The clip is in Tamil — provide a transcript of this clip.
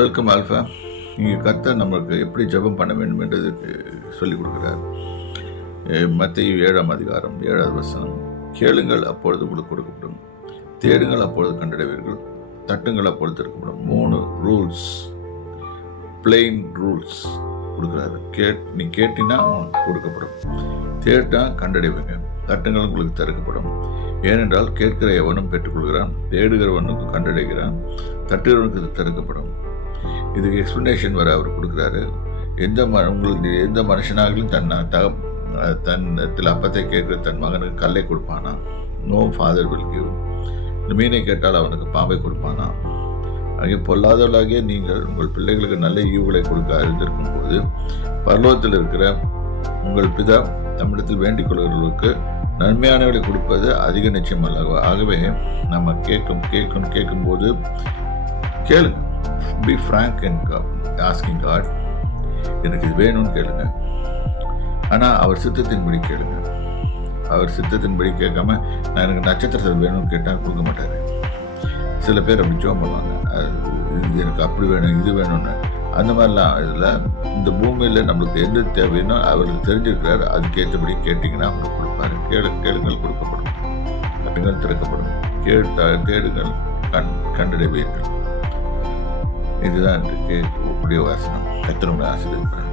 Welcome alpha. இங்கே கர்த்தர் நம்மளுக்கு எப்படி ஜெபம் பண்ண வேண்டும் என்றதுக்கு சொல்லிக் கொடுக்குறார். மத்தேயு 7ஆம் அதிகாரம் 7வது வசனம், கேளுங்கள் அப்பொழுது உங்களுக்கு கொடுக்கப்படும், தேடுங்கள் அப்பொழுது கண்டடைவீர்கள், தட்டுங்கள் அப்பொழுது திறக்கப்படும். 3 ரூல்ஸ், பிளெயின் ரூல்ஸ் கொடுக்குறாரு. நீ கேட்டினா உங்களுக்கு கொடுக்கப்படும், தேட்டா கண்டடைவீங்க, தட்டுங்கள் உங்களுக்கு திறக்கப்படும். ஏனென்றால் கேட்கிற எவனும் பெற்றுக்கொள்கிறான், தேடுகிறவனுக்கு கண்டடைகிறான், தட்டுகிறவனுக்கு இது திறக்கப்படும். இதுக்கு எக்ஸ்பிளனேஷன் வர அவர் கொடுக்குறாரு. உங்களுக்கு எந்த மனுஷனாகவும் தன்னத்தில் அப்பத்தை கேட்கிற தன் மகனுக்கு கல்லை கொடுப்பானா? No father will give. இந்த மீனை கேட்டால் அவனுக்கு பாம்பை கொடுப்பானா? ஆகிய பொல்லாதவர்களாகிய நீங்கள் உங்கள் பிள்ளைகளுக்கு நல்ல ஈவுகளை கொடுக்க அறிந்திருக்கும் போது பரலோகத்தில் இருக்கிற உங்கள் பிதா தமிழத்தில் வேண்டிக் கொள்கிறவர்களுக்கு நன்மையானவர்களை கொடுப்பது அதிக நிச்சயம் அல்லவா? ஆகவே நம்ம கேட்கும்போது கேளுங்க. Be frank and asking God. எனக்கு இது வேணும்னு கேளுங்க. ஆனால் அவர் சித்தத்தின்படி கேளுங்க. அவர் சித்தத்தின்படி கேட்காம நான் எனக்கு நட்சத்திரத்தில் வேணும்னு கேட்டால் கொடுக்க மாட்டார். சில பேர் அப்படி ஜோம் பண்ணுவாங்க, எனக்கு அப்படி வேணும் இது வேணும்னு. அந்த மாதிரிலாம் இதில் இந்த பூமியில் நம்மளுக்கு எது தேவைன்னோ அவருக்கு தெரிஞ்சிருக்கிறார். அதுக்கேற்றபடி கேட்டிங்கன்னா அவங்களுக்கு கொடுப்பாரு. கேளுங்கள் கொடுக்கப்படும், கட்டுங்கள் திறக்கப்படும், தேடுங்கள் கண்டடைவீர்கள். இதுதான் இன்றைக்கு கூடிய வாசனம். கர்த்தர் உங்களை ஆசீர்வதிப்பார்.